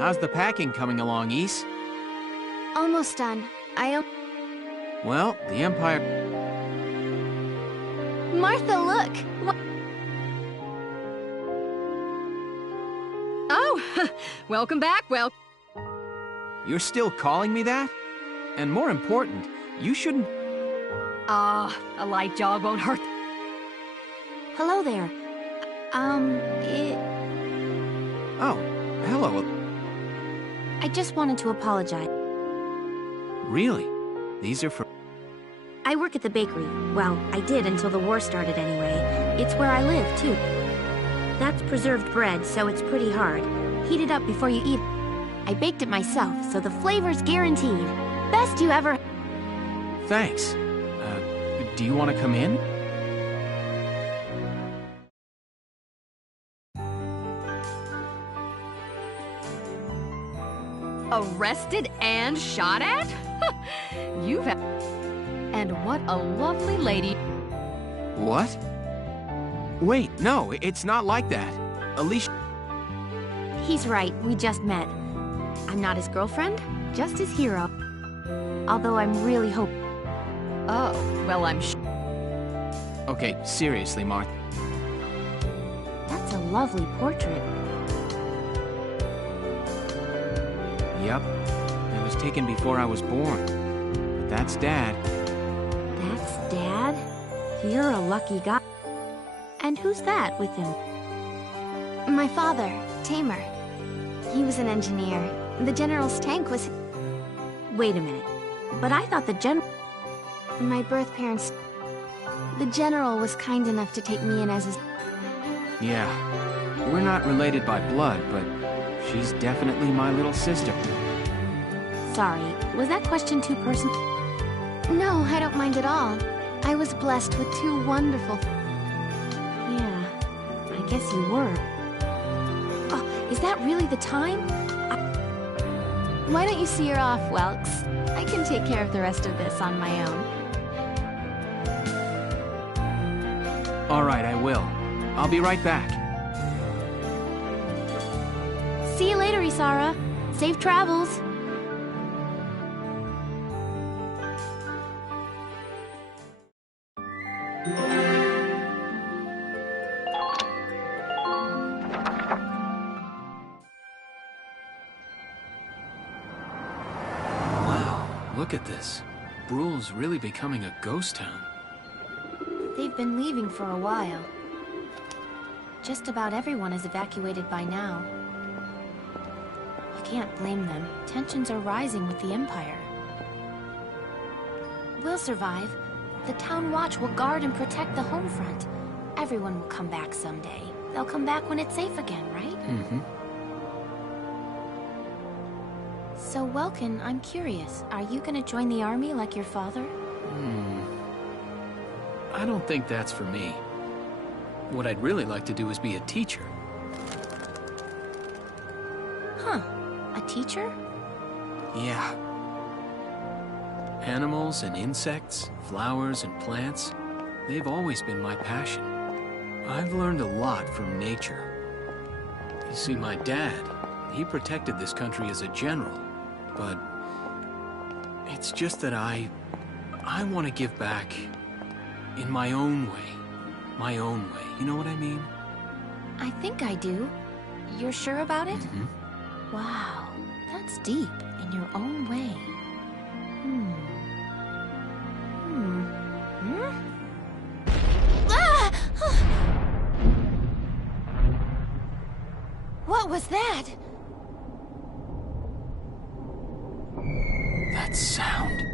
How's the packing coming along, Ys? Almost done. Well, the Empire... Martha, look! Oh, welcome back, You're still calling me that? And more important, you shouldn't... a light jog won't hurt. Hello there. Oh, hello. I just wanted to apologize. Really? These are for... I work at the bakery. Well, I did until the war started anyway. It's where I live, too. That's preserved bread, so it's pretty hard. Heat it up before you eat. I baked it myself, so the flavor's guaranteed. Best you ever... Thanks. Do you want to come in? Arrested and shot at? You've... And what a lovely lady. What? Wait, no, it's not like that. Alicia... He's right, we just met. I'm not his girlfriend, just his hero. Although I'm really hoping... Oh, well, Okay, seriously, Martha. That's a lovely portrait. Yep. It was taken before I was born. But that's Dad. That's Dad? You're a lucky guy. And who's that with him? My father, Tamer. He was an engineer. The General's tank was... Wait a minute. But I thought the General... My birth parents... The General was kind enough to take me in as his... Yeah. We're not related by blood, but she's definitely my little sister. Sorry, was that question too personal? No, I don't mind at all. I was blessed with two wonderful... Yeah, I guess you were. Oh, is that really the time? Why don't you see her off, Welks? I can take care of the rest of this on my own. All right, I will. I'll be right back. See you later, Isara. Safe travels. Wow, look at this. Bruhl's really becoming a ghost town. They've been leaving for a while. Just about everyone is evacuated by now. You can't blame them. Tensions are rising with the Empire. We'll survive. The Town Watch will guard and protect the home front. Everyone will come back someday. They'll come back when it's safe again, right? Mm-hmm. So, Welkin, I'm curious. Are you gonna join the army like your father? I don't think that's for me. What I'd really like to do is be a teacher. Huh. A teacher? Yeah. Animals and insects, flowers and plants, they've always been my passion. I've learned a lot from nature. You see, my dad, he protected this country as a general, but it's just that I want to give back in my own way. My own way, you know what I mean? I think I do. You're sure about it? Mm-hmm. Wow, that's deep in your own way. Ah! What was that? That sound.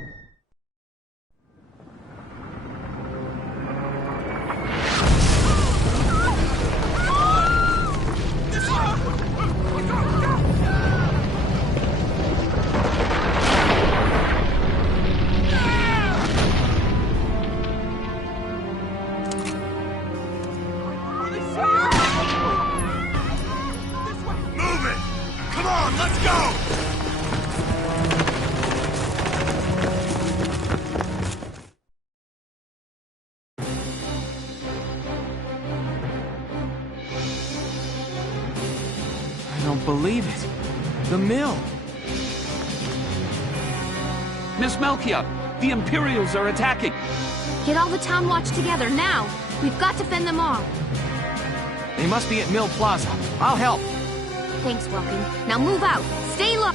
I don't believe it. The mill. Miss Melkia, the Imperials are attacking. Get all the town watch together, now! We've got to fend them off. They must be at Mill Plaza. I'll help. Thanks, Welkin. Now move out! Stay low!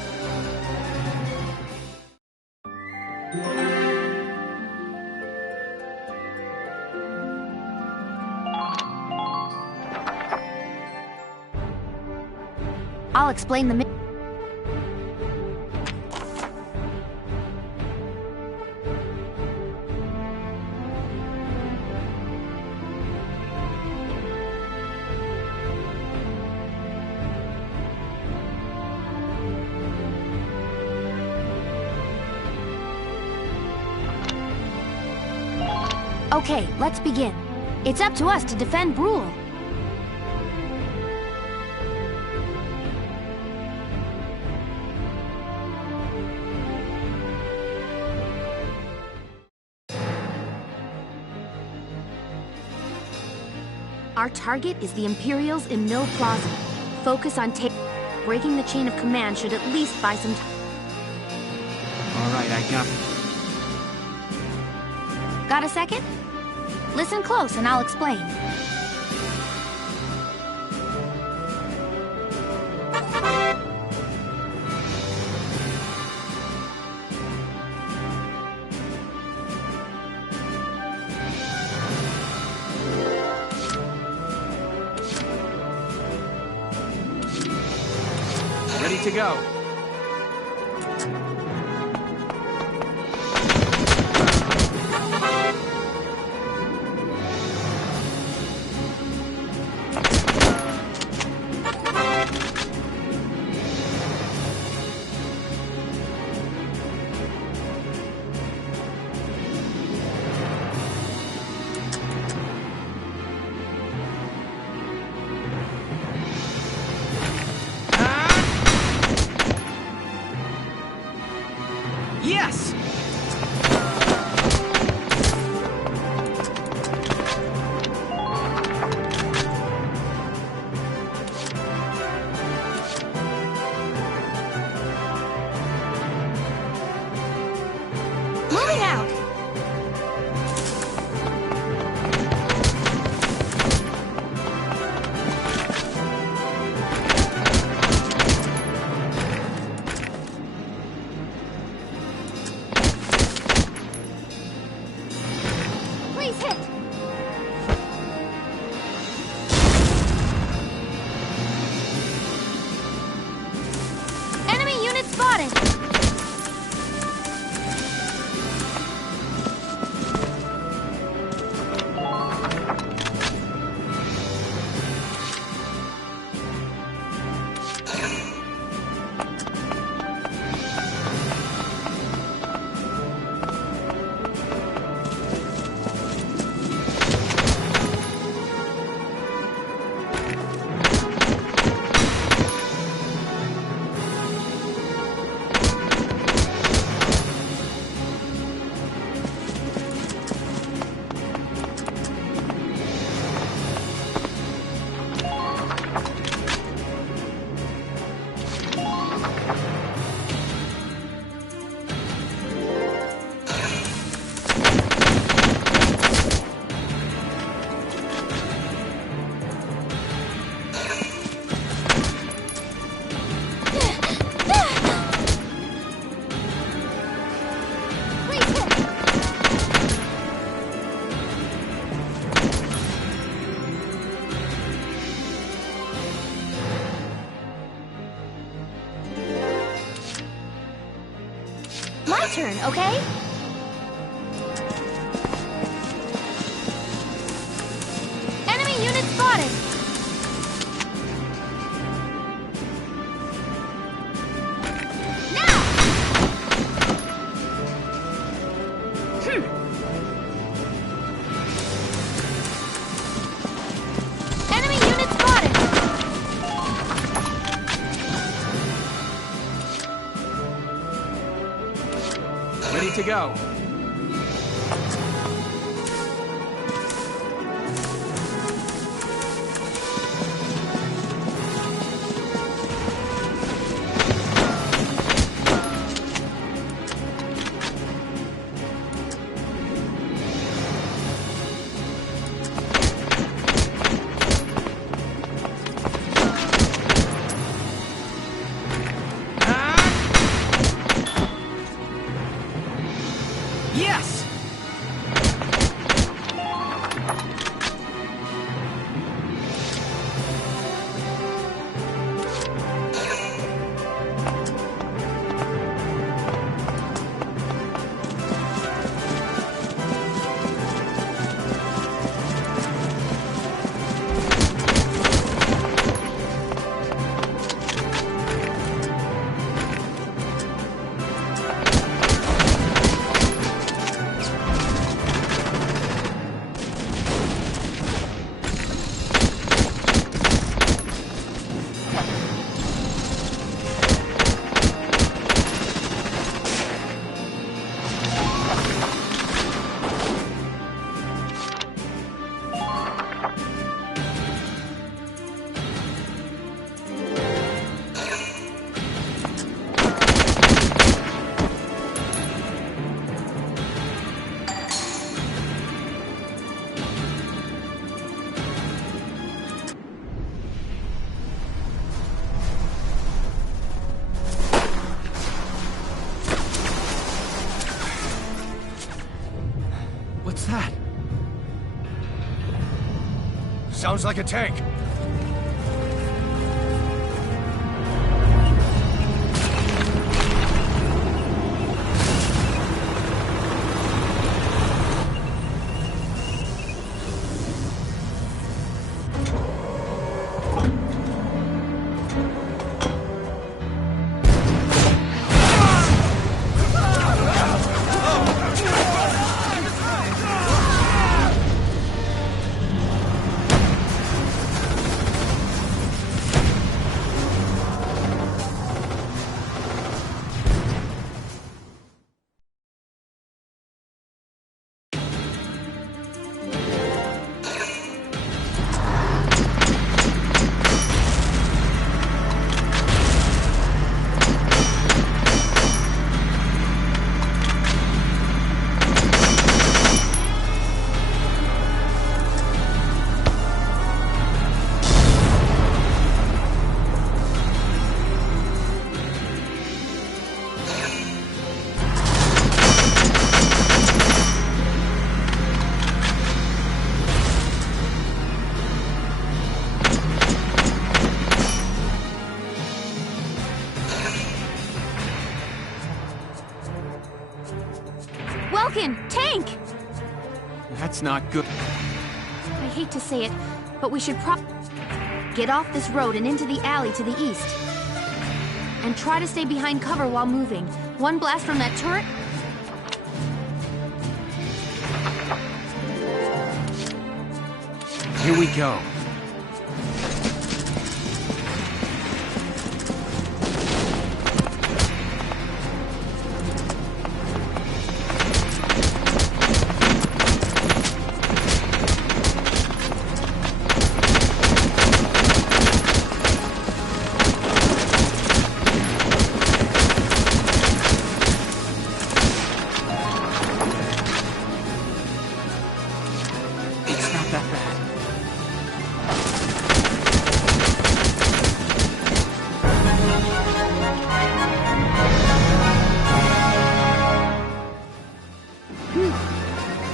I'll explain the Okay, let's begin. It's up to us to defend Brule. Our target is the Imperials in Mill Plaza. Focus on breaking the chain of command should at least buy some time. All right, I got it. Got a second? Listen close and I'll explain. Ready to go. Yes! Moving out! Please hit! Enemy unit spotted! My turn, okay? Enemy unit spotted! Now! Enemy unit spotted! Ready to go. Sounds like a tank. Tank! That's not good. I hate to say it, but we should get off this road and into the alley to the east. And try to stay behind cover while moving. One blast from that turret... Here we go.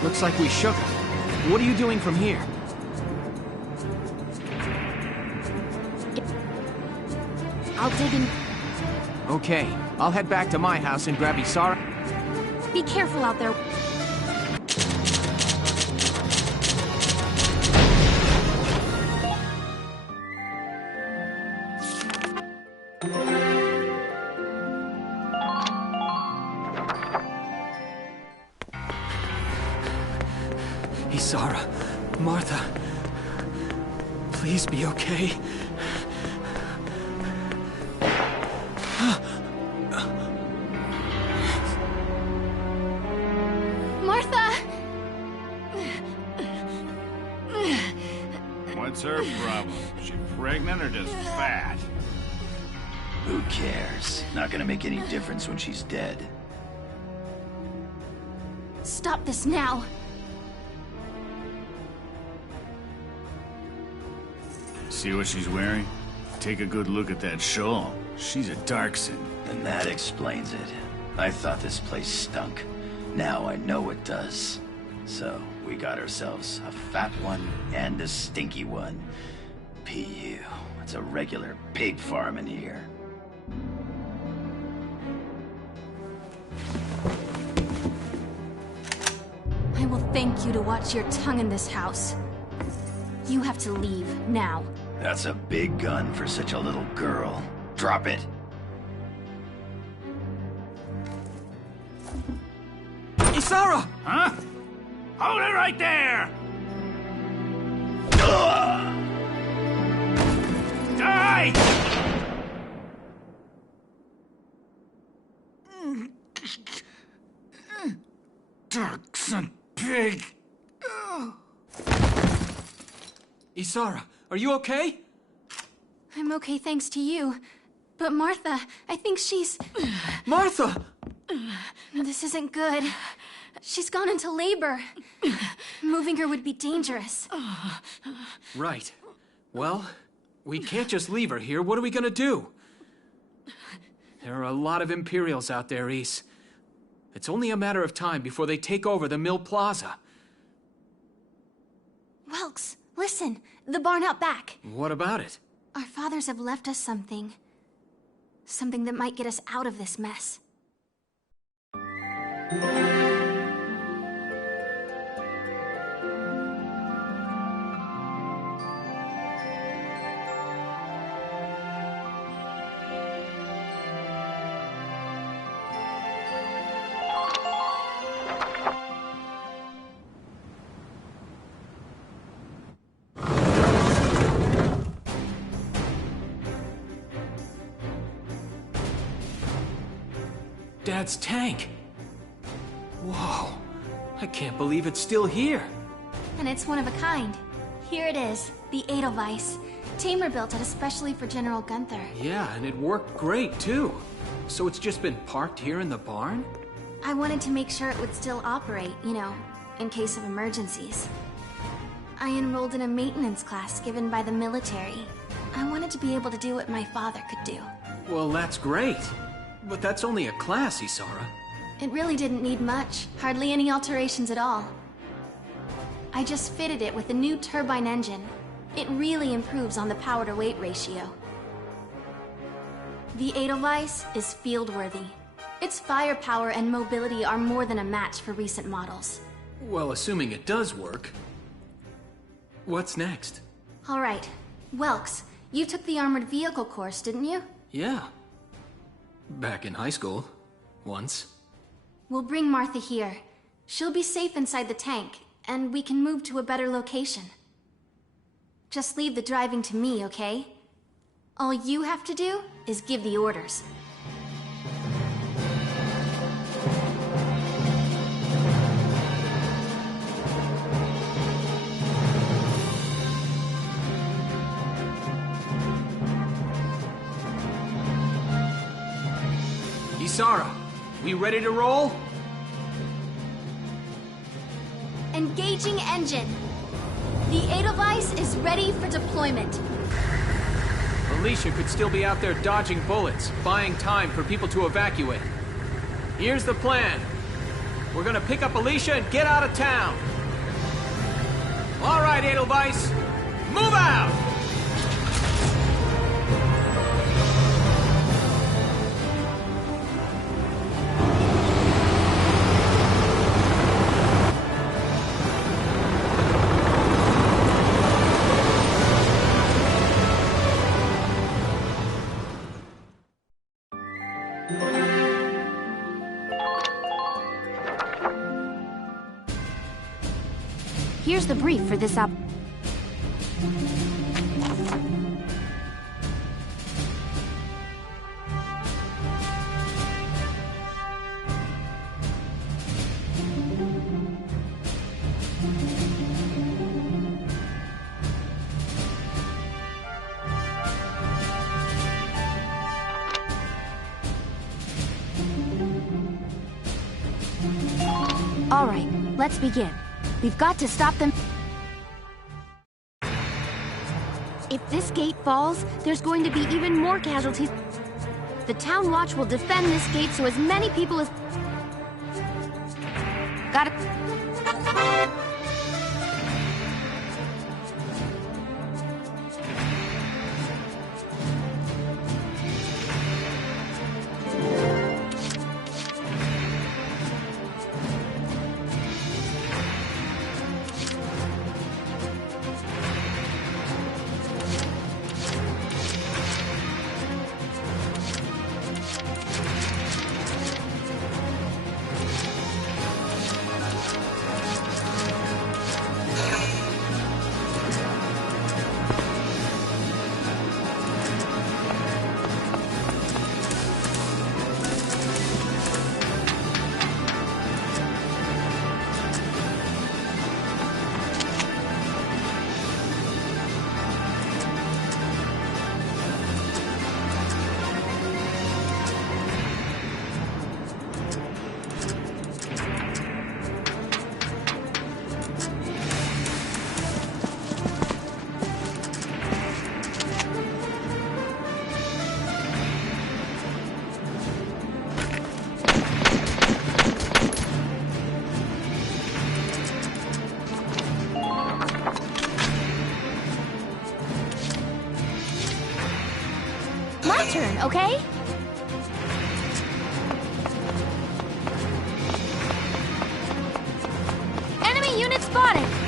Looks like we shook him. What are you doing from here? I'll dig in. Okay, I'll head back to my house and grab Isara. Be careful out there. Isara, Martha, please be okay. Martha! What's her problem? She pregnant or just fat? Who cares? Not gonna make any difference when she's dead. Stop this now! See what she's wearing? Take a good look at that shawl. She's a Darkson. And that explains it. I thought this place stunk. Now I know it does. So, we got ourselves a fat one and a stinky one. PU. It's a regular pig farm in here. I will thank you to watch your tongue in this house. You have to leave, now. That's a big gun for such a little girl. Drop it. Isara! Huh? Hold it right there! Die! Darkson pig! Isara, are you okay? I'm okay thanks to you. But Martha, I think she's... Martha! This isn't good. She's gone into labor. Moving her would be dangerous. Right. Well, we can't just leave her here. What are we gonna do? There are a lot of Imperials out there, Ys. It's only a matter of time before they take over the Mill Plaza. Welks, Listen, the barn out back. What about it? Our fathers have left us something. Something that might get us out of this mess. Dad's tank. Whoa. I can't believe it's still here. And it's one of a kind. Here it is, the Edelweiss. Tamer built it especially for General Gunther. Yeah, and it worked great, too. So it's just been parked here in the barn? I wanted to make sure it would still operate, you know, in case of emergencies. I enrolled in a maintenance class given by the military. I wanted to be able to do what my father could do. Well, that's great. But that's only a class, Isara. It really didn't need much. Hardly any alterations at all. I just fitted it with a new turbine engine. It really improves on the power-to-weight ratio. The Edelweiss is field-worthy. Its firepower and mobility are more than a match for recent models. Well, assuming it does work. What's next? All right. Welks, you took the armored vehicle course, didn't you? Yeah. Back in high school. Once. We'll bring Martha here. She'll be safe inside the tank, and we can move to a better location. Just leave the driving to me, okay? All you have to do is give the orders. Isara, we ready to roll? Engaging engine. The Edelweiss is ready for deployment. Alicia could still be out there dodging bullets, buying time for people to evacuate. Here's the plan. We're gonna pick up Alicia and get out of town. All right, Edelweiss, move out! Here's the brief for this op. All right, let's begin. We've got to stop them. If this gate falls, there's going to be even more casualties. The Town Watch will defend this gate so as many people as... Got it. turn, okay? Enemy unit spotted!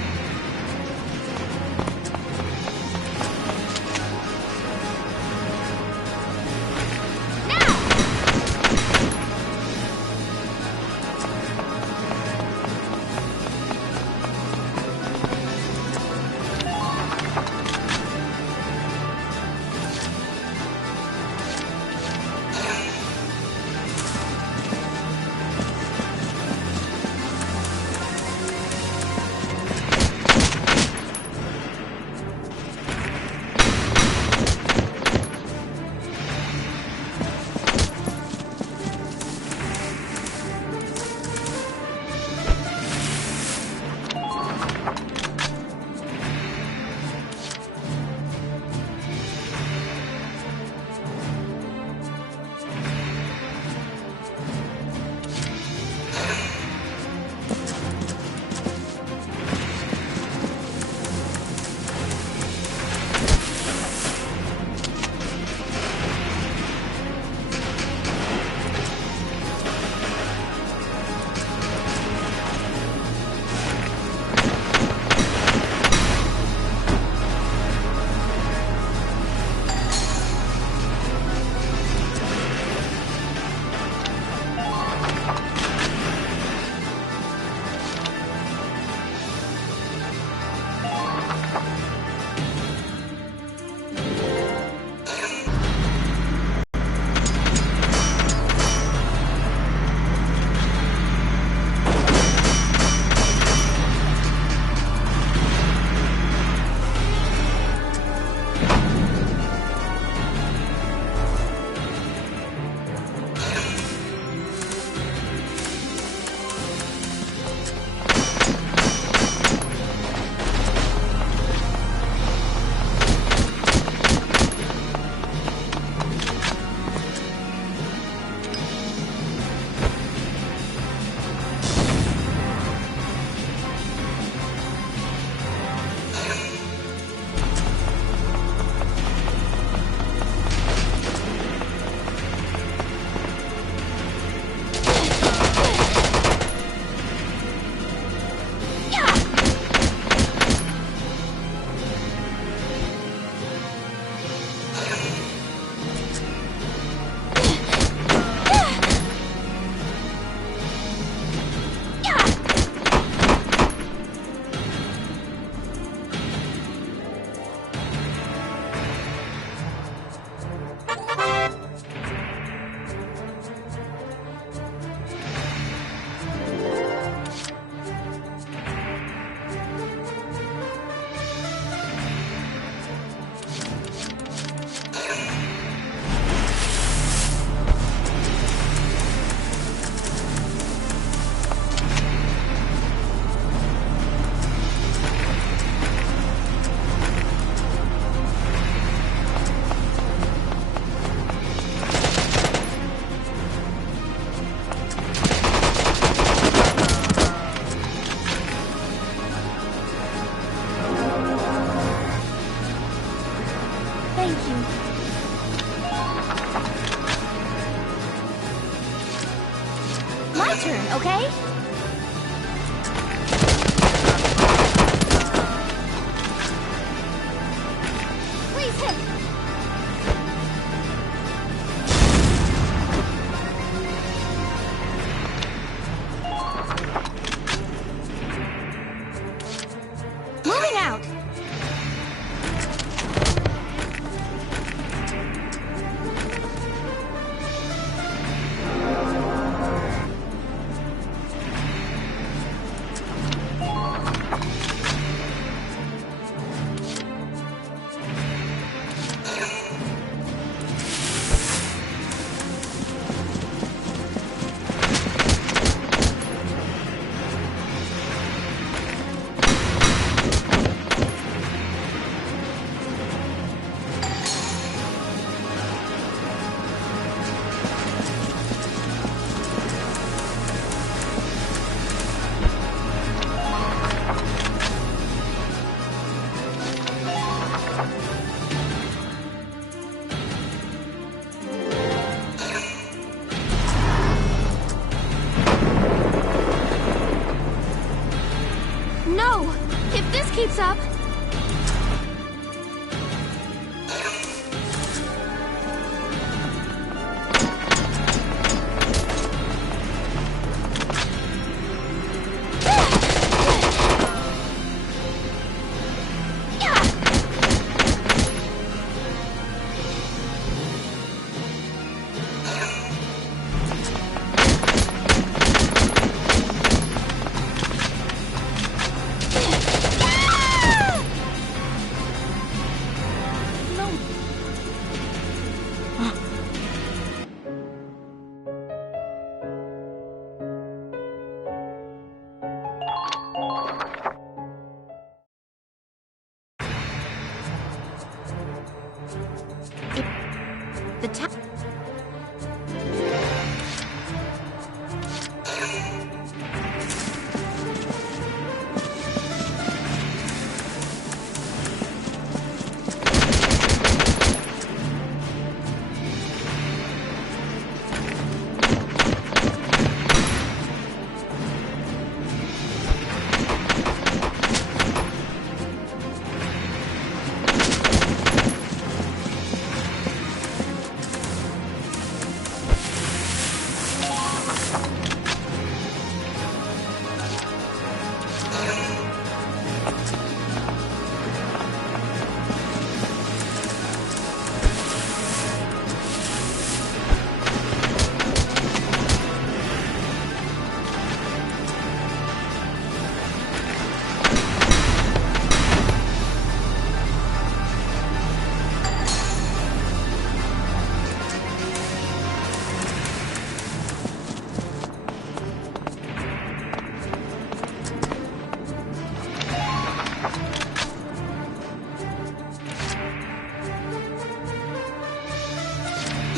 turn, okay? Please hit! Moving out! What's up? The town.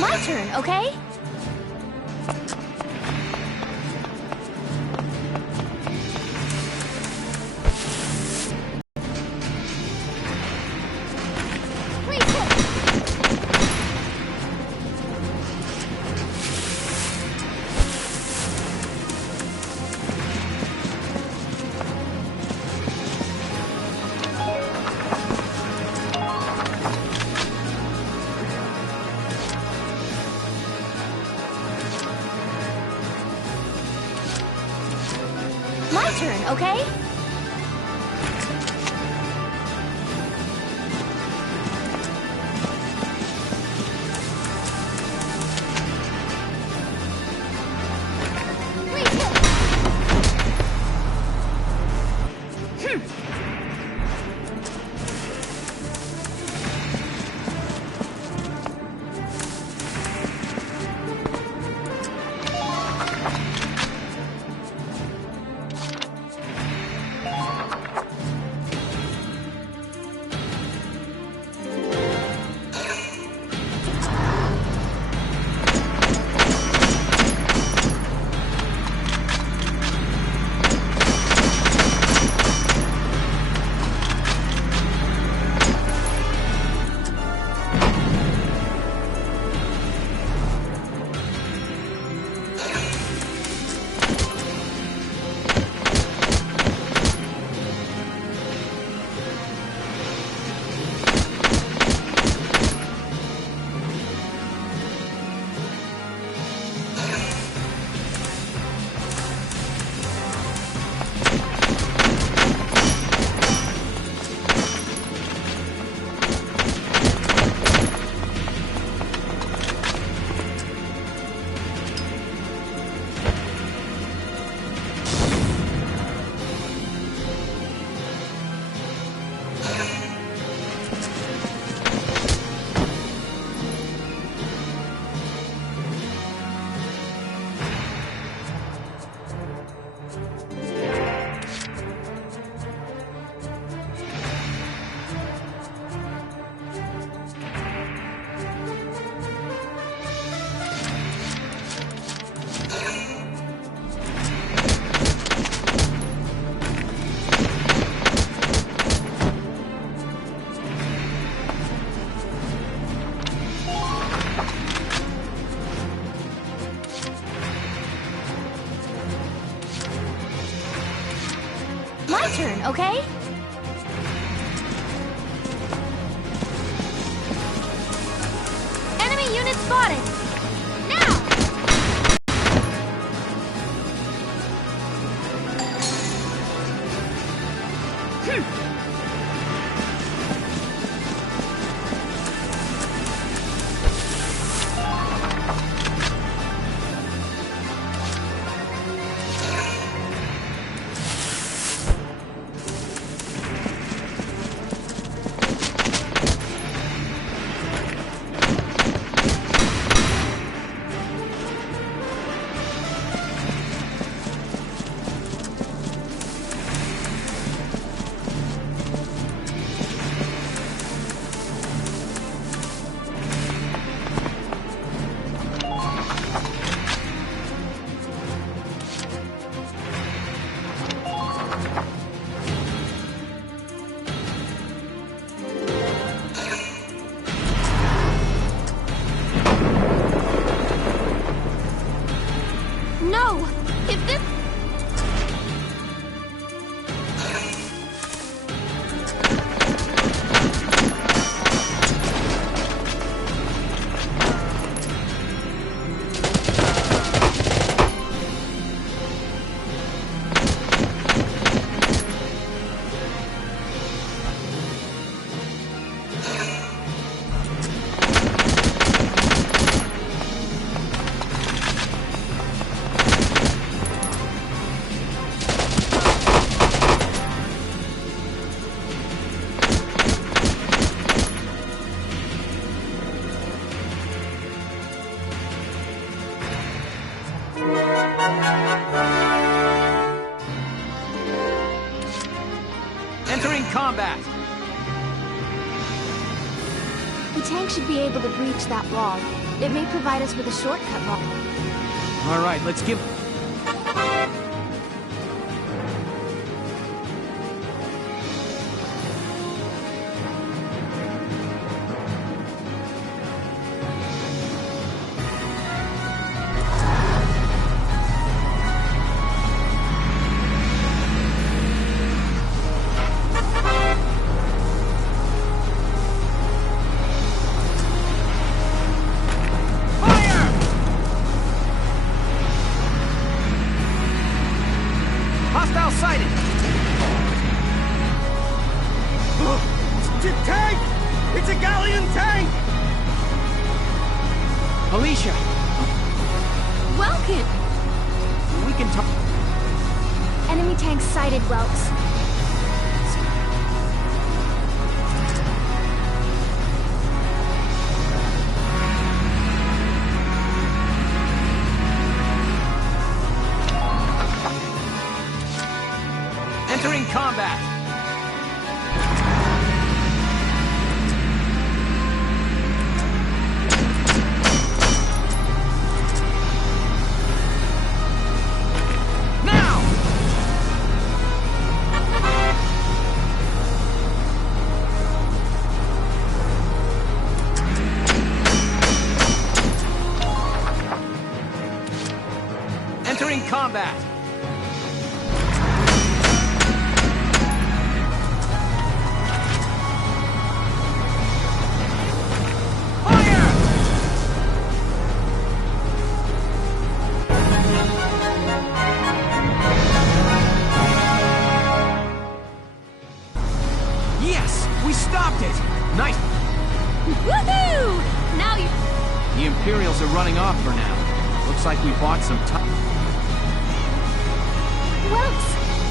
My turn, okay? My turn, okay? My turn, okay? spotted! Now! No! If this... Entering combat! The tank should be able to breach that wall. It may provide us with a shortcut wall. All right, let's give... Hostile sighted! Tank! It's a galleon tank! Alicia! Welkin! We can talk... Enemy tank sighted, Welks. Entering combat! Now! Entering combat! Yes! We stopped it! Nice! Woohoo! Now you... The Imperials are running off for now. Looks like we bought some time. Welks!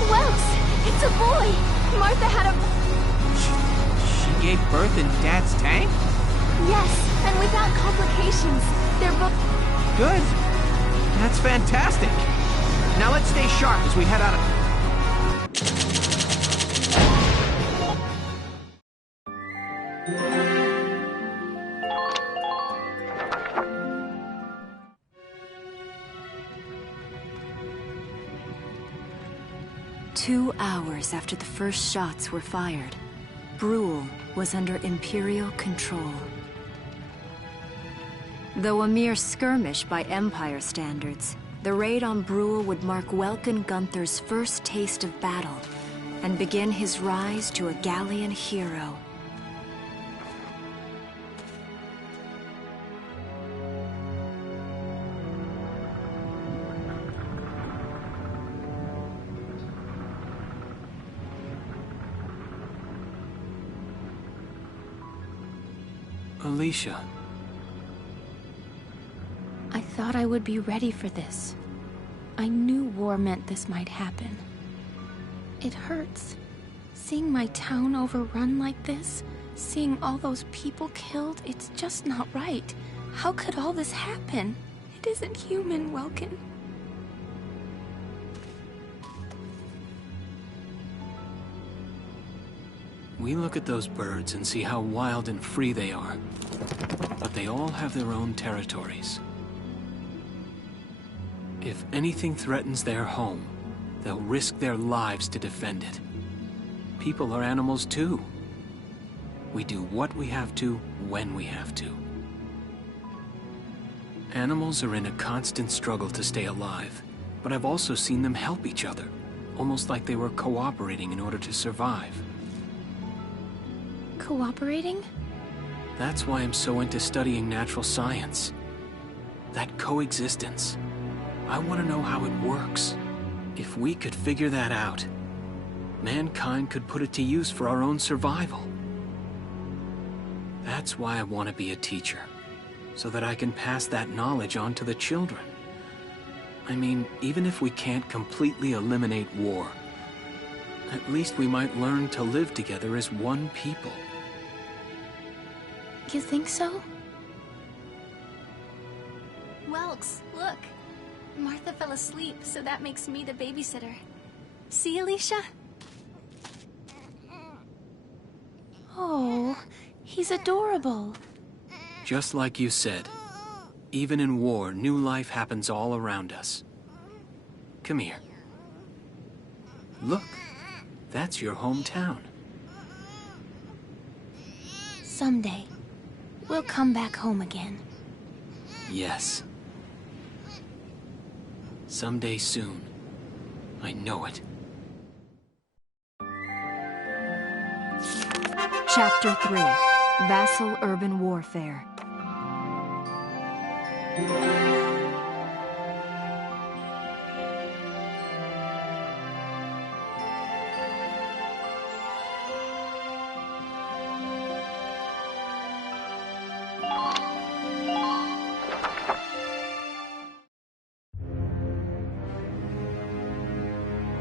Welks! It's a boy! Martha had a... She gave birth in Dad's tank? Yes, and without complications. They're both... Good. That's fantastic. Now let's stay sharp as we head out of... 2 hours after the first shots were fired, Brule was under Imperial control. Though a mere skirmish by Empire standards, the raid on Brule would mark Welkin Gunther's first taste of battle and begin his rise to a Gallian hero. Alicia. I thought I would be ready for this. I knew war meant this might happen. It hurts. Seeing my town overrun like this, seeing all those people killed, it's just not right. How could all this happen? It isn't human, Welkin. We look at those birds and see how wild and free they are. But they all have their own territories. If anything threatens their home, they'll risk their lives to defend it. People are animals too. We do what we have to, when we have to. Animals are in a constant struggle to stay alive, but I've also seen them help each other, almost like they were cooperating in order to survive. Cooperating? That's why I'm so into studying natural science. That coexistence. I want to know how it works. If we could figure that out, mankind could put it to use for our own survival. That's why I want to be a teacher, so that I can pass that knowledge on to the children. I mean, even if we can't completely eliminate war, at least we might learn to live together as one people. You think so? Welks, look. Martha fell asleep, so that makes me the babysitter. See, Alicia? Oh, he's adorable. Just like you said, even in war, new life happens all around us. Come here. Look, that's your hometown. Someday, we'll come back home again. Yes. Someday soon. I know it. Chapter 3. Vassal Urban Warfare.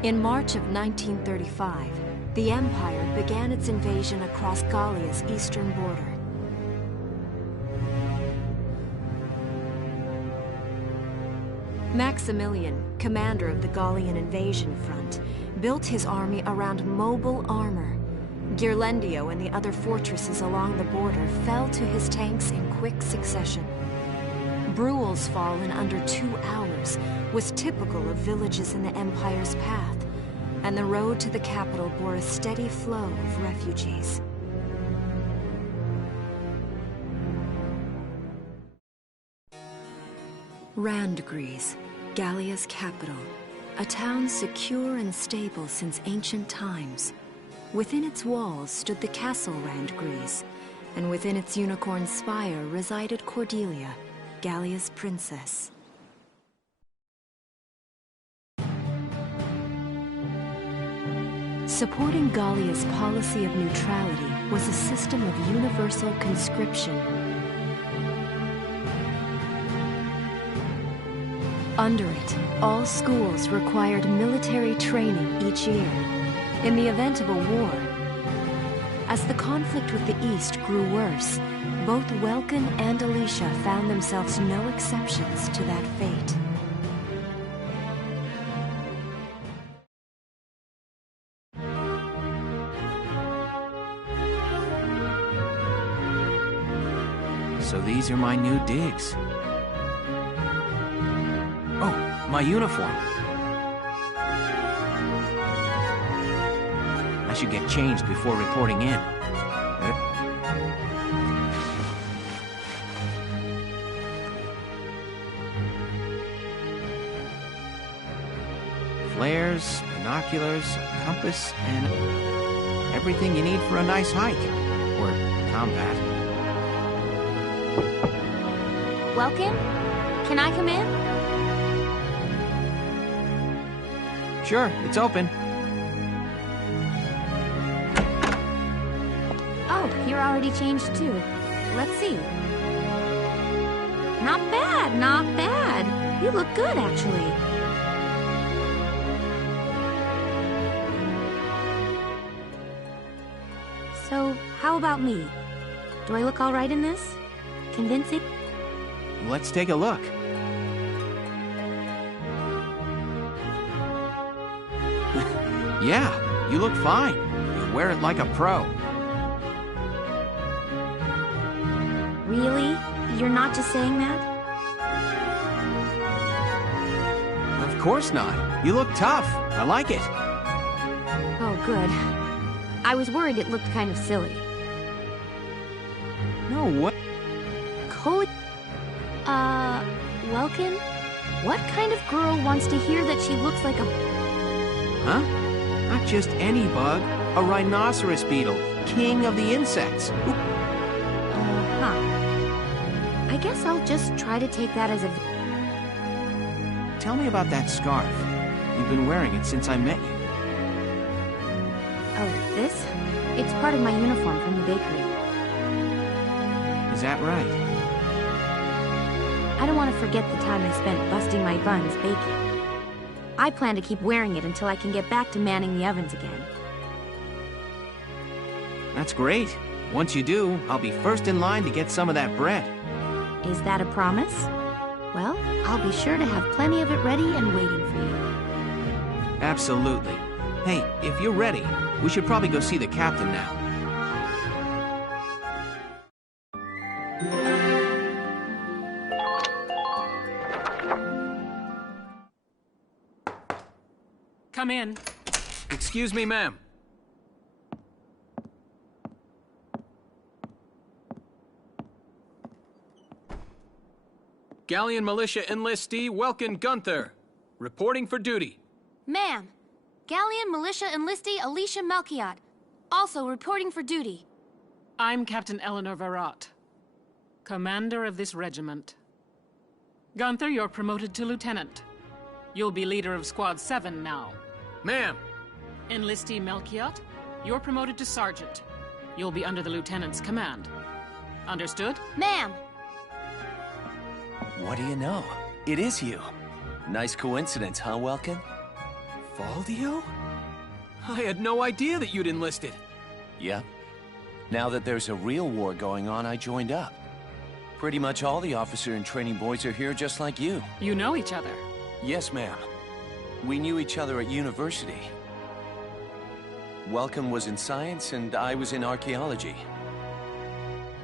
In March of 1935, the Empire began its invasion across Gallia's eastern border. Maximilian, commander of the Gallian invasion front, built his army around mobile armor. Ghirlandaio and the other fortresses along the border fell to his tanks in quick succession. Bruhl's fall in under 2 hours was typical of villages in the Empire's path, and the road to the capital bore a steady flow of refugees. Randgries, Gallia's capital, a town secure and stable since ancient times. Within its walls stood the castle Randgries, and within its unicorn spire resided Cordelia, Gallia's princess. Supporting Gallia's policy of neutrality was a system of universal conscription. Under it, all schools required military training each year, in the event of a war. As the conflict with the East grew worse, both Welkin and Alicia found themselves no exceptions to that fate. So these are my new digs. Oh, my uniform. I should get changed before reporting in. Flares, binoculars, a compass, and everything you need for a nice hike. Or combat. Welkin? Can I come in? Sure, it's open. Oh, you're already changed too. let's see. Not bad, not bad. You look good, actually. So, how about me? Do I look all right in this? Convincing? Let's take a look. Yeah, you look fine. You wear it like a pro. Really? You're not just saying that? Of course not. You look tough. I like it. Oh, good. I was worried it looked kind of silly. No way. Holy... Welkin? What kind of girl wants to hear that she looks like a... Huh? Not just any bug. A rhinoceros beetle. King of the insects. Huh. I guess I'll just try to take that as a... Tell me about that scarf. You've been wearing it since I met you. Oh, this? It's part of my uniform from the bakery. Is that right? I don't want to forget the time I spent busting my buns baking. I plan to keep wearing it until I can get back to manning the ovens again. That's great. Once you do, I'll be first in line to get some of that bread. Is that a promise? Well, I'll be sure to have plenty of it ready and waiting for you. Absolutely. Hey, if you're ready, we should probably go see the captain now. Come in. Excuse me, ma'am. Galleon Militia Enlistee Welkin Gunther, reporting for duty. Ma'am, Galleon Militia Enlistee Alicia Melchiot, also reporting for duty. I'm Captain Eleanor Varrot, commander of this regiment. Gunther, you're promoted to lieutenant. You'll be leader of Squad 7 now. Ma'am! Enlistee Melchiot, you're promoted to sergeant. You'll be under the lieutenant's command. Understood? Ma'am! What do you know? It is you. Nice coincidence, huh, Welkin? Valdio? I had no idea that you'd enlisted. Yep. Now that there's a real war going on, I joined up. Pretty much all the officer and training boys are here just like you. You know each other? Yes, ma'am. We knew each other at university. Welcome was in science and I was in archaeology.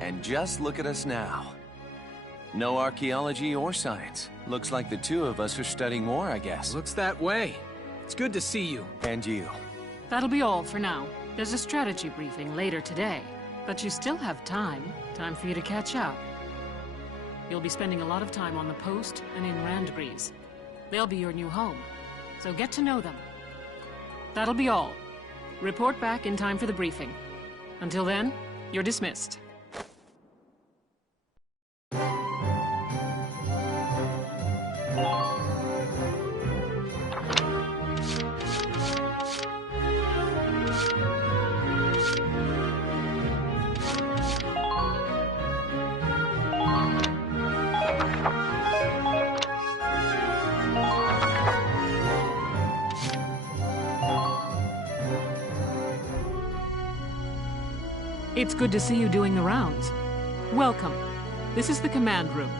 And just look at us now. No archaeology or science. Looks like the two of us are studying war, I guess. Looks that way. It's good to see you. And you. That'll be all for now. There's a strategy briefing later today. But you still have time. Time for you to catch up. You'll be spending a lot of time on the post and in Randbreeze. They'll be your new home. So get to know them. That'll be all. Report back in time for the briefing. Until then, you're dismissed. It's good to see you doing the rounds. Welcome. This is the command room.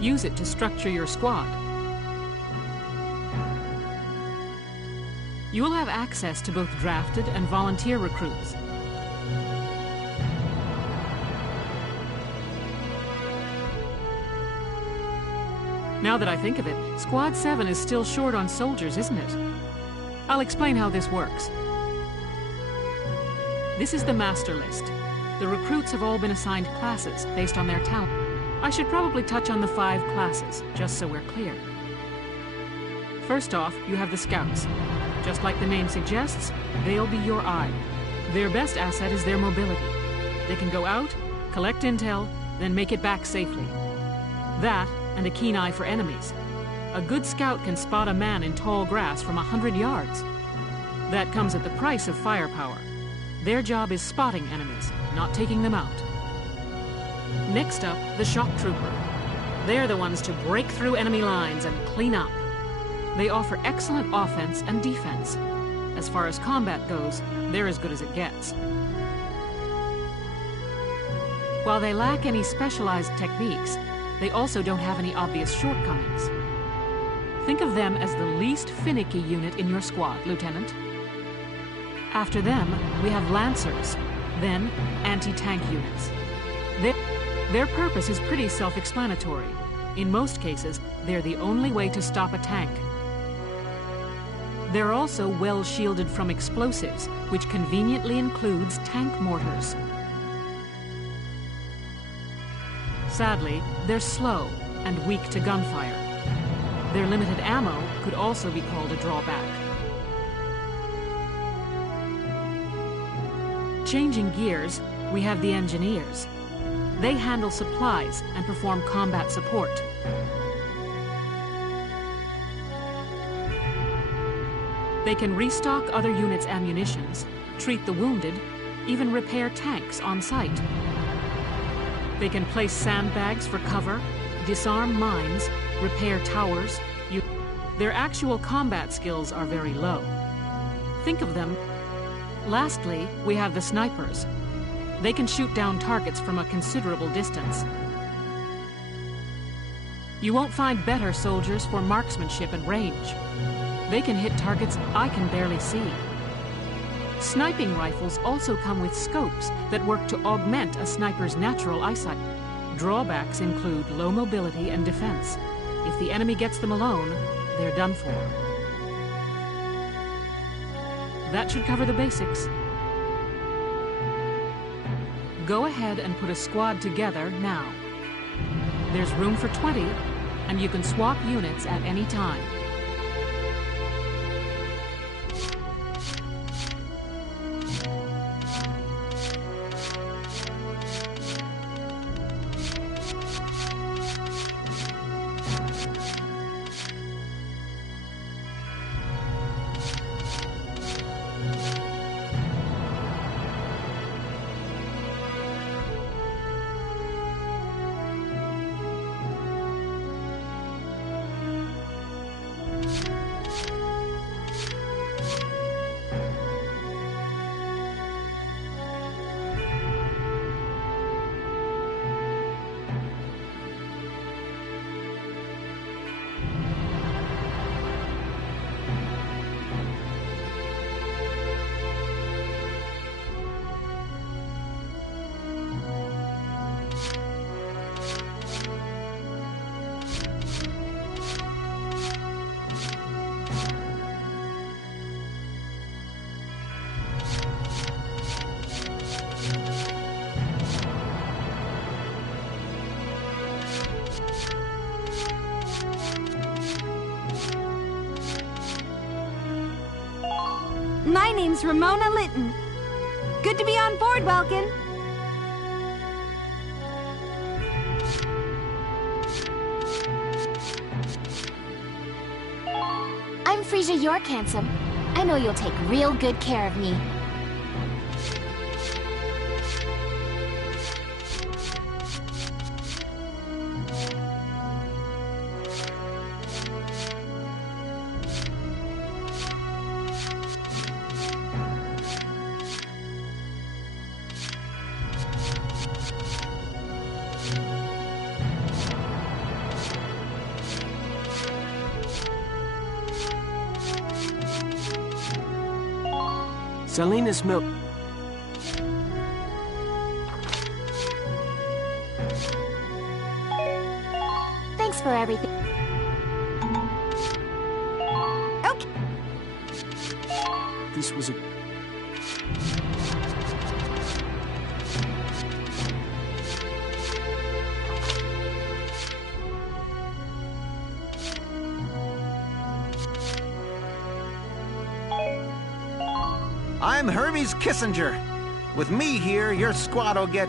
Use it to structure your squad. You will have access to both drafted and volunteer recruits. Now that I think of it, Squad 7 is still short on soldiers, isn't it? I'll explain how this works. This is the master list. The recruits have all been assigned classes based on their talent. I should probably touch on the 5 classes, just so we're clear. First off, you have the scouts. Just like the name suggests, they'll be your eye. Their best asset is their mobility. They can go out, collect intel, then make it back safely. That, and a keen eye for enemies. A good scout can spot a man in tall grass from 100 yards. That comes at the price of firepower. Their job is spotting enemies, not taking them out. Next up, the shock trooper. They're the ones to break through enemy lines and clean up. They offer excellent offense and defense. As far as combat goes, they're as good as it gets. While they lack any specialized techniques, they also don't have any obvious shortcomings. Think of them as the least finicky unit in your squad, Lieutenant. After them, we have Lancers, then anti-tank units. Their purpose is pretty self-explanatory. In most cases, they're the only way to stop a tank. They're also well shielded from explosives, which conveniently includes tank mortars. Sadly, they're slow and weak to gunfire. Their limited ammo could also be called a drawback. Changing gears, we have the Engineers. They handle supplies and perform combat support. They can restock other units' ammunitions, treat the wounded, even repair tanks on site. They can place sandbags for cover, disarm mines, repair towers. Their actual combat skills are very low. Think of them. Lastly, we have the Snipers. They can shoot down targets from a considerable distance. You won't find better soldiers for marksmanship and range. They can hit targets I can barely see. Sniping rifles also come with scopes that work to augment a sniper's natural eyesight. Drawbacks include low mobility and defense. If the enemy gets them alone, they're done for. That should cover the basics. Go ahead and put a squad together now. There's room for 20, and you can swap units at any time. My name's Ramona Litton. Good to be on board, Welkin. I'm Frisia York, handsome. I know you'll take real good care of me. Salinas Milk. Thanks for everything. Okay. This was a... I'm Hermes Kissinger. With me here, your squad will get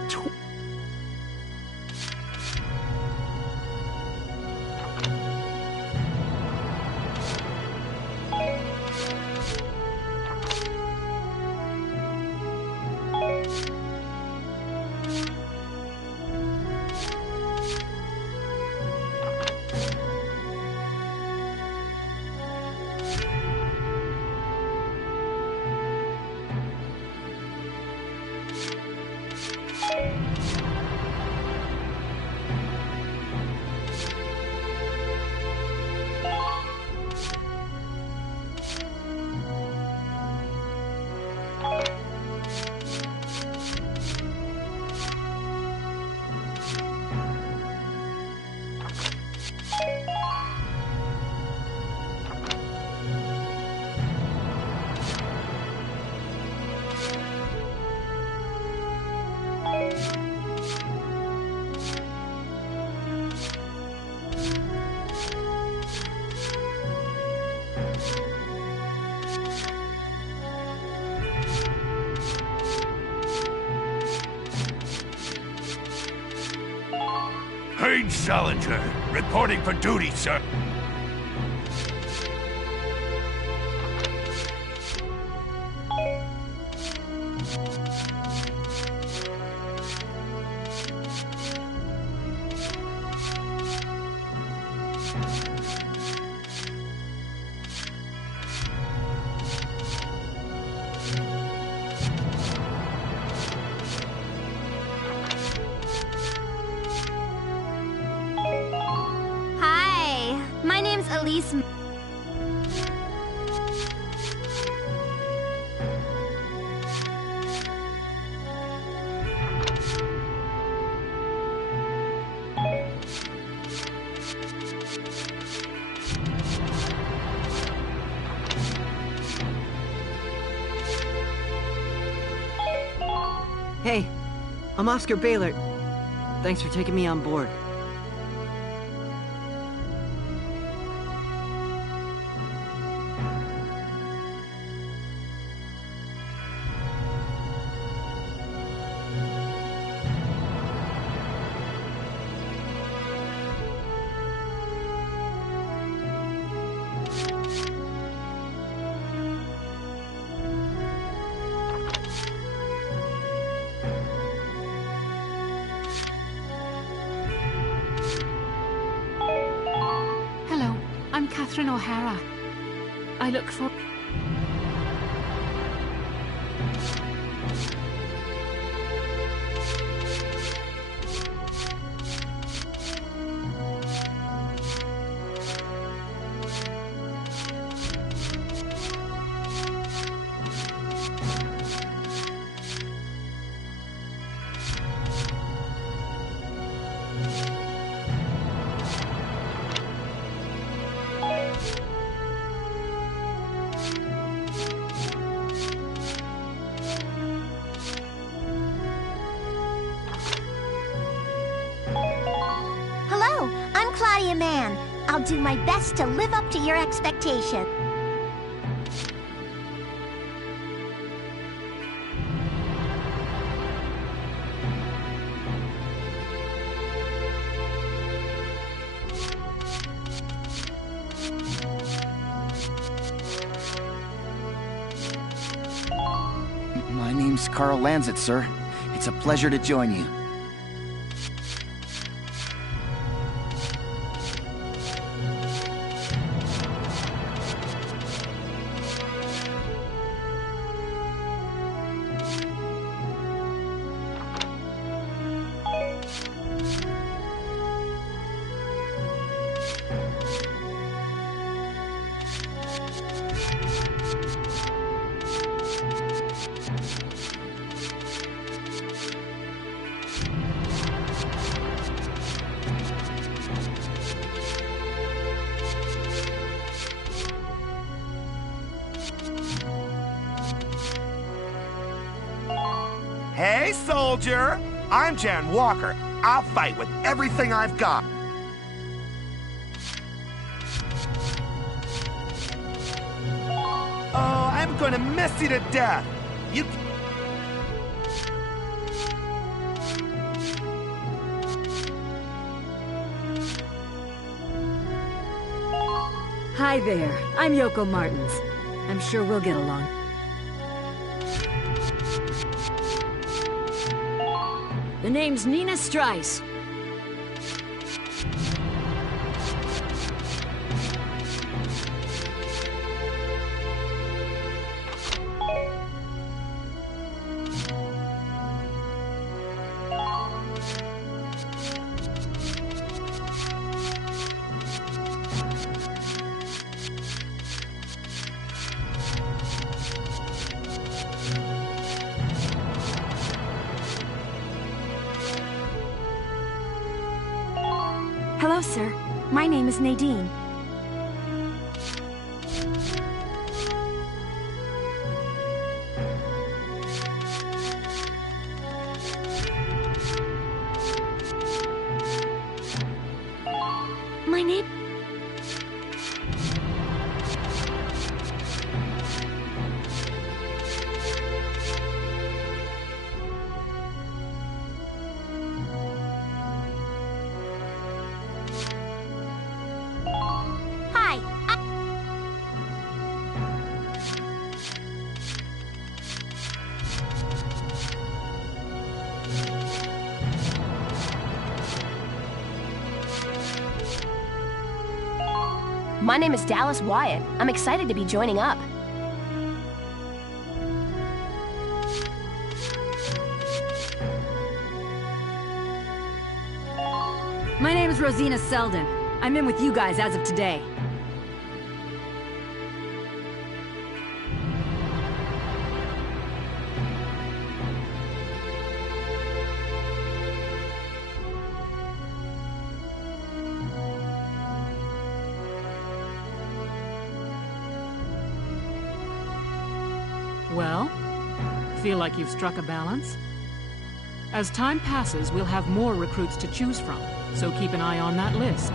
Page Salinger, reporting for duty, sir. Hi, my name's Elise. Hey, I'm Oscar Baylor. Thanks for taking me on board. Hello, I'm Catherine O'Hara. I look for... Hello, I'm Claudia Mann. I'll do my best to live up to your expectation. My name's Carl Lanzett, sir. It's a pleasure to join you. Hey, soldier! I'm Jan Walker. I'll fight with everything I've got. Oh, I'm gonna miss you to death. You... Hi there, I'm Yoko Martins. I'm sure we'll get along. The name's Nina Strice. Hello, sir. My name is Nadine. My name... My name is Dallas Wyatt. I'm excited to be joining up. My name is Rosina Selden. I'm in with you guys as of today. Well, feel like you've struck a balance? As time passes, we'll have more recruits to choose from, so keep an eye on that list.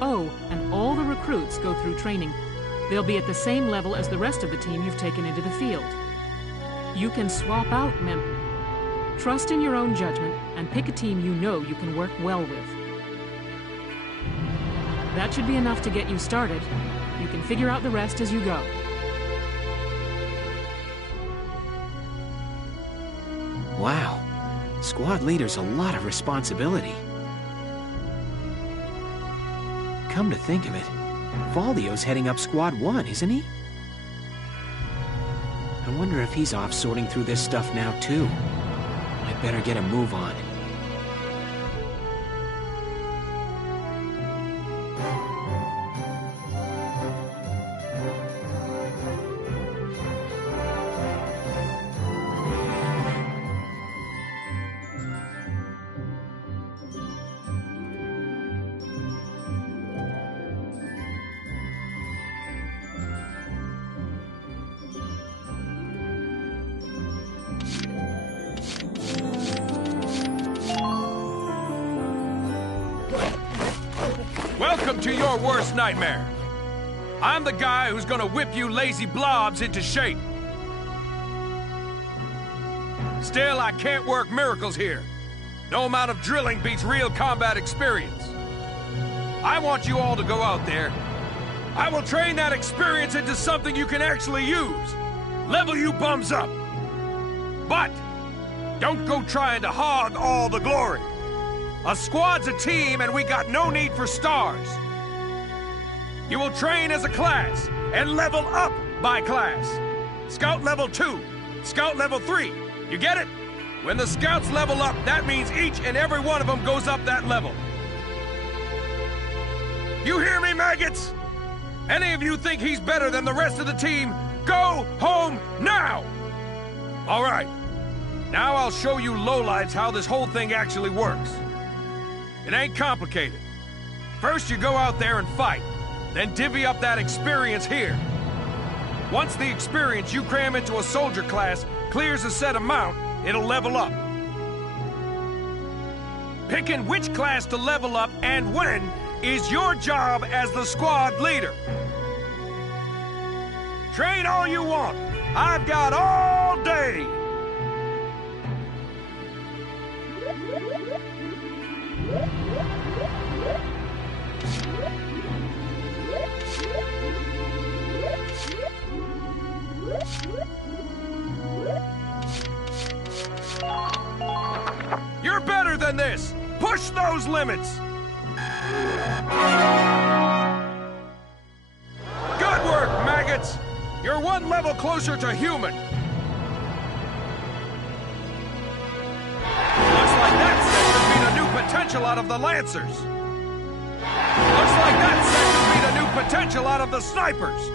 Oh, and all the recruits go through training. They'll be at the same level as the rest of the team you've taken into the field. You can swap out members. Trust in your own judgment, and pick a team you know you can work well with. That should be enough to get you started. You can figure out the rest as you go. Wow. Squad leader's a lot of responsibility. Come to think of it, Valdio's heading up Squad 1, isn't he? I wonder if he's off sorting through this stuff now, too. I'd better get a move on. Welcome to your worst nightmare. I'm the guy who's gonna whip you lazy blobs into shape. Still, I can't work miracles here. No amount of drilling beats real combat experience. I want you all to go out there. I will train that experience into something you can actually use. Level you bums up. But don't go trying to hog all the glory. A squad's a team, and we got no need for stars. You will train as a class, and level up by class. Scout level 2, Scout level 3. You get it? When the Scouts level up, that means each and every one of them goes up that level. You hear me, maggots? Any of you think he's better than the rest of the team, go home now! All right. Now I'll show you lowlights how this whole thing actually works. It ain't complicated. First, you go out there and fight, then divvy up that experience here. Once the experience you cram into a soldier class clears a set amount, it'll level up. Picking which class to level up and when is your job as the squad leader. Train all you want. I've got all day. You're better than this! Push those limits! Good work, maggots! You're one level closer to human. Looks like that section beat a new potential out of the Lancers. Looks like that section beat a new potential out of the Snipers.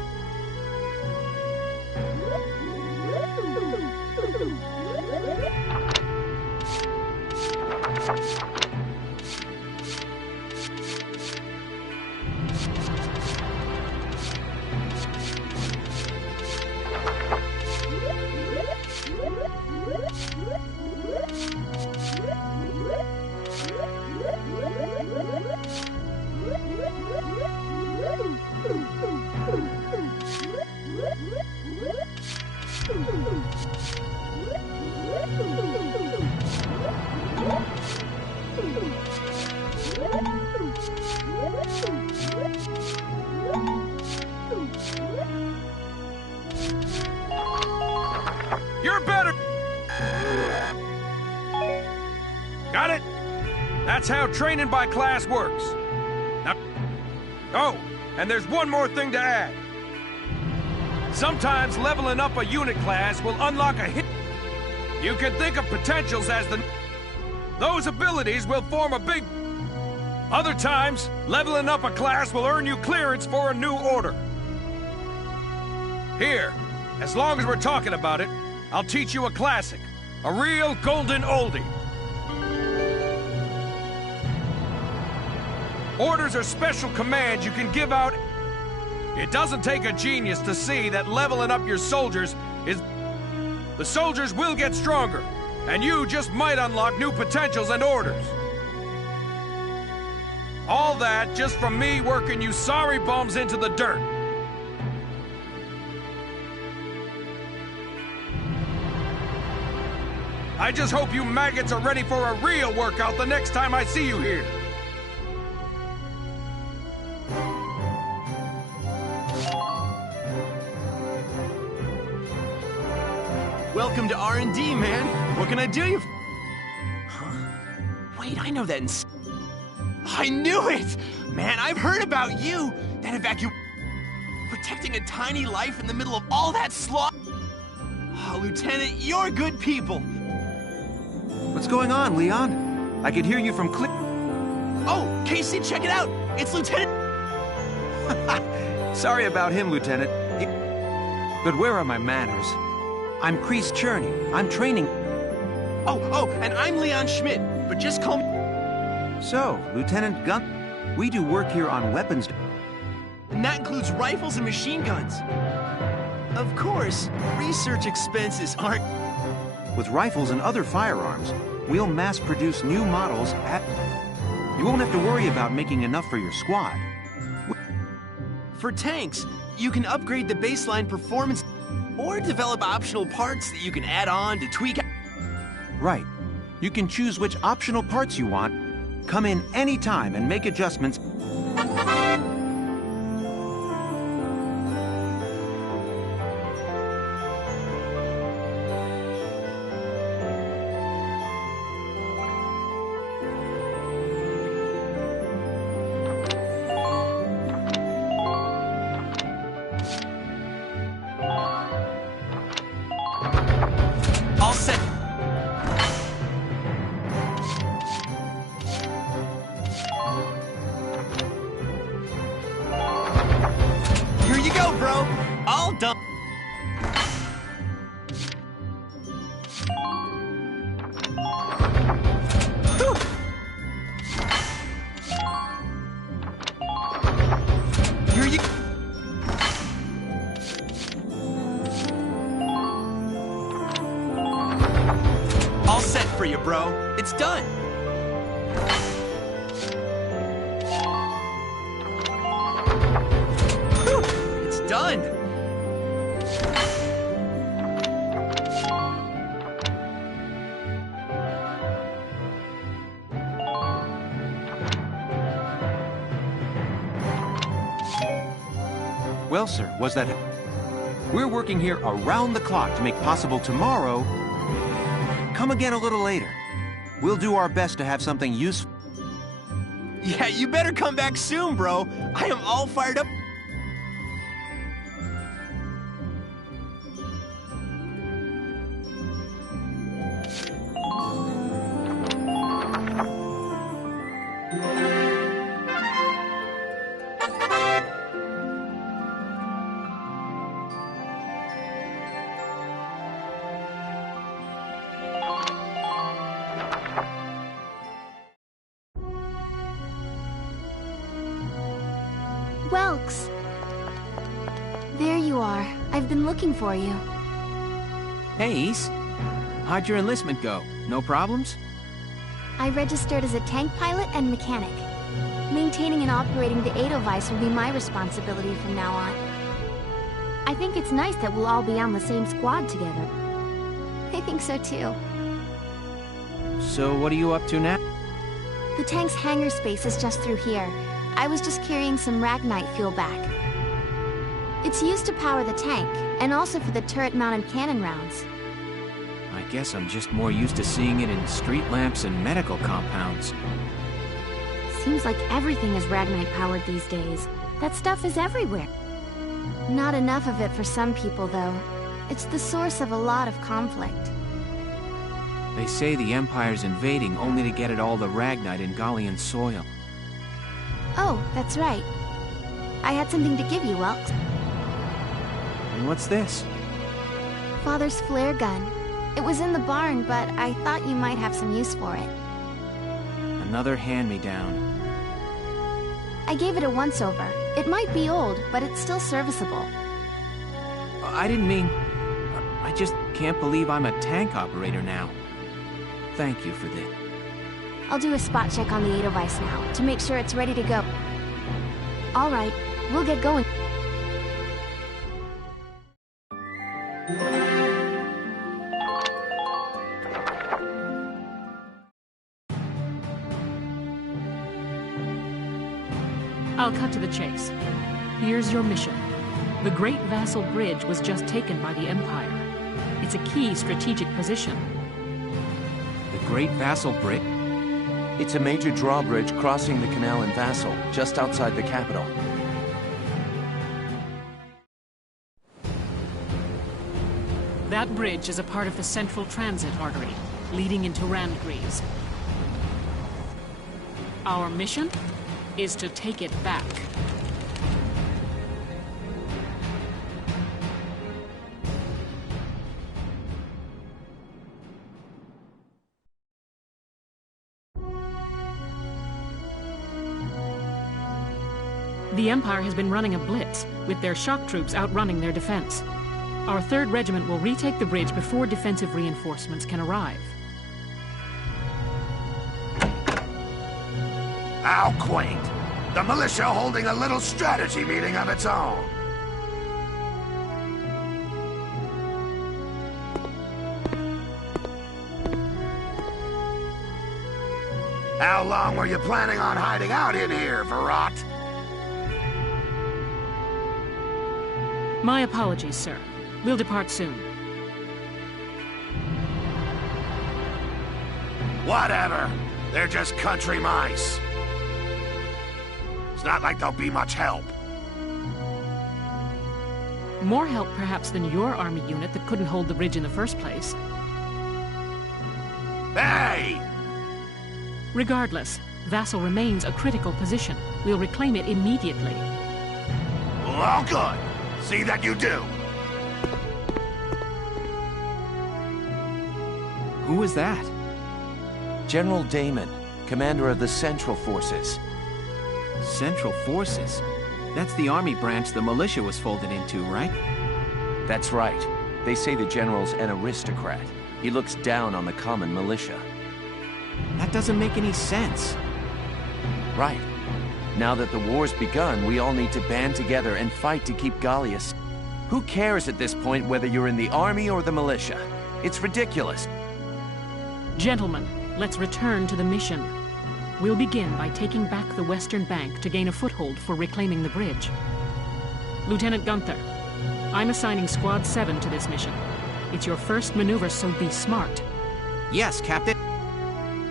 Got it? That's how training by class works. Now, oh, and there's one more thing to add. Sometimes leveling up a unit class will unlock a hit. You can think of potentials as those abilities will form a big... Other times, leveling up a class will earn you clearance for a new order. Here, as long as we're talking about it, I'll teach you a classic. A real golden oldie. Orders are special commands you can give out. It doesn't take a genius to see that leveling up your soldiers is... The soldiers will get stronger, and you just might unlock new potentials and orders. All that just from me working you sorry bums into the dirt. I just hope you maggots are ready for a real workout the next time I see you here. Welcome to R&D, man. What can I do you? Huh? Wait, I know that. I knew it! Man, I've heard about you. That protecting a tiny life in the middle of all that slaughter. Oh, Lieutenant, you're good people. What's going on, Leon? I could hear you from Oh, Casey, check it out! It's Lieutenant... Sorry about him, Lieutenant. But where are my manners? I'm Kreese Cherney. I'm training... Oh, and I'm Leon Schmidt, but just call me... So, Lieutenant Gunn, we do work here on weapons... And that includes rifles and machine guns. Of course, research expenses aren't... With rifles and other firearms, we'll mass-produce new models at... You won't have to worry about making enough for your squad. For tanks, you can upgrade the baseline performance or develop optional parts that you can add on to tweak... Right. You can choose which optional parts you want, come in any time and make adjustments... All set. Here you go, bro. All done. Whew. Here you go. All set for you, bro. It's done. Whew, it's done. Well, sir, was that... We're working here around the clock to make possible tomorrow... Come again a little later. We'll do our best to have something useful. Yeah, you better come back soon, bro. I am all fired up. Welks! There you are. I've been looking for you. Hey, Ace. How'd your enlistment go? No problems? I registered as a tank pilot and mechanic. Maintaining and operating the Edelweiss will be my responsibility from now on. I think it's nice that we'll all be on the same squad together. I think so too. So what are you up to now? The tank's hangar space is just through here. I was just carrying some Ragnite fuel back. It's used to power the tank, and also for the turret-mounted cannon rounds. I guess I'm just more used to seeing it in street lamps and medical compounds. Seems like everything is Ragnite powered these days. That stuff is everywhere. Not enough of it for some people, though. It's the source of a lot of conflict. They say the Empire's invading only to get at all the Ragnite in Gallian soil. Oh, that's right. I had something to give you, Welks. And what's this? Father's flare gun. It was in the barn, but I thought you might have some use for it. Another hand-me-down. I gave it a once-over. It might be old, but it's still serviceable. I didn't mean... I just can't believe I'm a tank operator now. Thank you for this. I'll do a spot check on the Edelweiss now, to make sure it's ready to go. All right, we'll get going. I'll cut to the chase. Here's your mission. The Great Vassal Bridge was just taken by the Empire. It's a key strategic position. The Great Vassal Bridge? It's a major drawbridge crossing the canal in Vassal, just outside the capital. That bridge is a part of the central transit artery, leading into Randgreaves. Our mission is to take it back. The Empire has been running a blitz, with their shock troops outrunning their defense. Our 3rd Regiment will retake the bridge before defensive reinforcements can arrive. How quaint. The militia holding a little strategy meeting of its own. How long were you planning on hiding out in here, Verrot? My apologies, sir. We'll depart soon. Whatever. They're just country mice. It's not like they'll be much help. More help, perhaps, than your army unit that couldn't hold the bridge in the first place. Hey! Regardless, Vassal remains a critical position. We'll reclaim it immediately. Well, good. See that you do. Who is that? General Damon, commander of the Central Forces. Central Forces? That's the army branch the militia was folded into, right? That's right. They say the general's an aristocrat. He looks down on the common militia. That doesn't make any sense. Right. Now that the war's begun, we all need to band together and fight to keep Gallia. Who cares at this point whether you're in the army or the militia? It's ridiculous. Gentlemen, let's return to the mission. We'll begin by taking back the western bank to gain a foothold for reclaiming the bridge. Lieutenant Gunther, I'm assigning Squad 7 to this mission. It's your first maneuver, so be smart. Yes, Captain.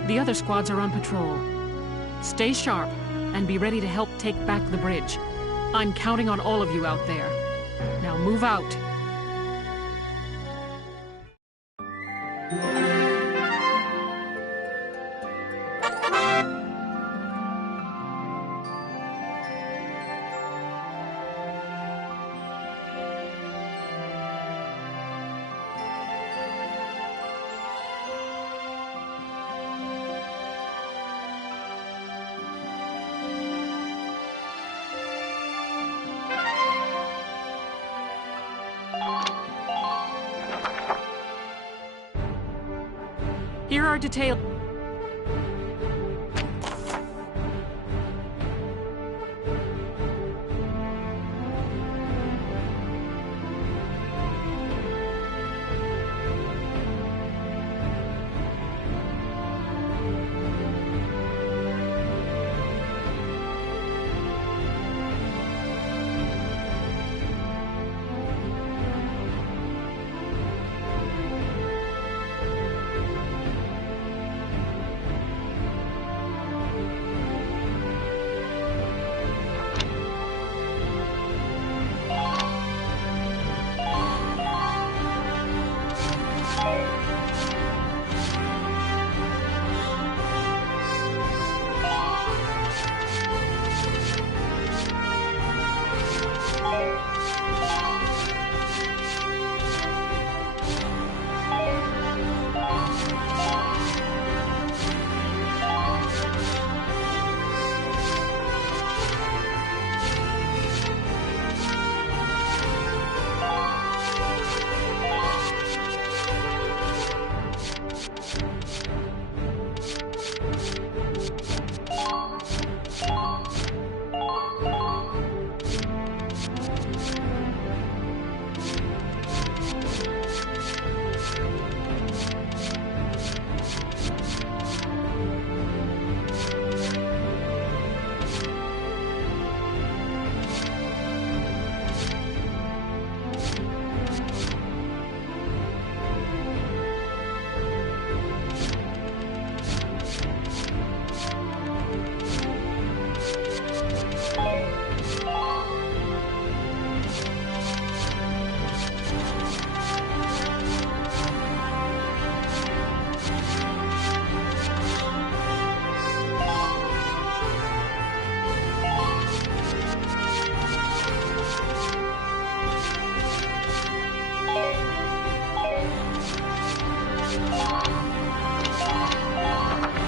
The other squads are on patrol. Stay sharp and be ready to help take back the bridge. I'm counting on all of you out there. Now move out. Here are details.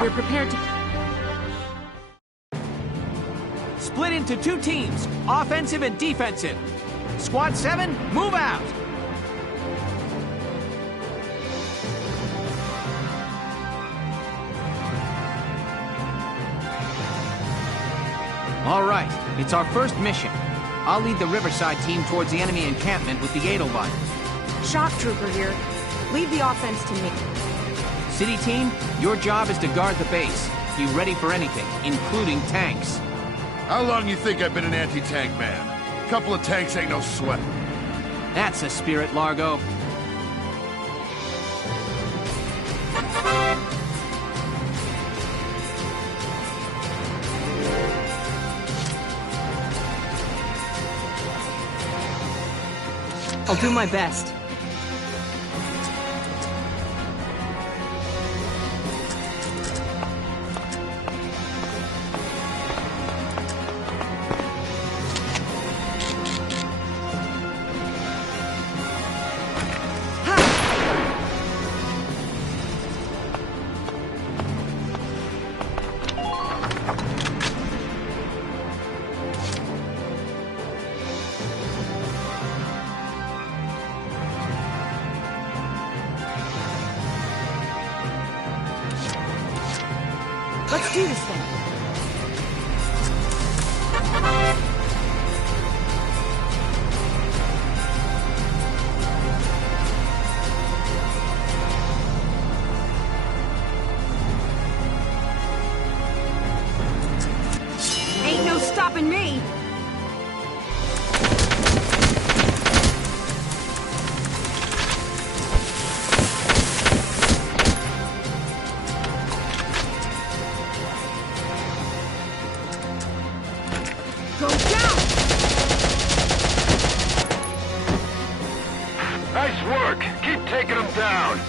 We're prepared to... Split into 2 teams, offensive and defensive. Squad 7, move out! All right, it's our first mission. I'll lead the Riverside team towards the enemy encampment with the Edelweiss. Shock Trooper here. Leave the offense to me. City team, your job is to guard the base. Be ready for anything, including tanks. How long you think I've been an anti-tank man? Couple of tanks ain't no sweat. That's the spirit, Largo. I'll do my best. Let's do this thing. Ain't no stopping me! Go down! Nice work. Keep taking them down.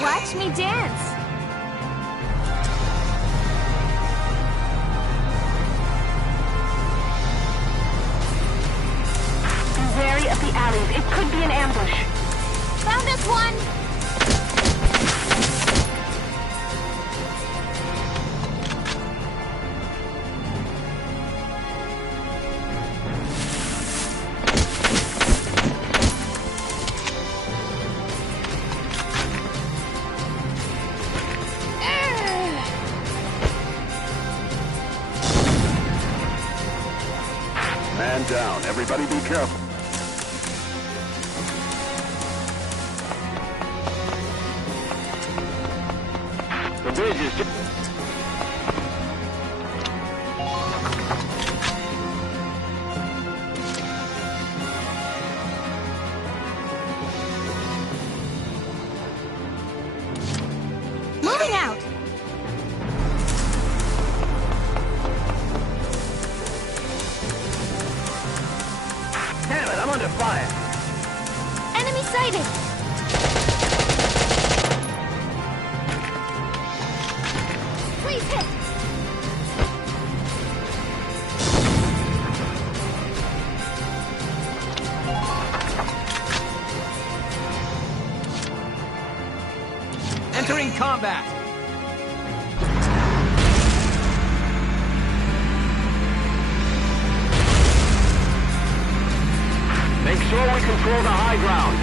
Watch me dance. Be wary of the alleys. It could be an ambush. Found us one. Man down. Everybody be careful. The bridge is just... Moving out. Damn it, I'm under fire. Enemy sighted. Please hit. Entering combat. Make sure we control the high ground.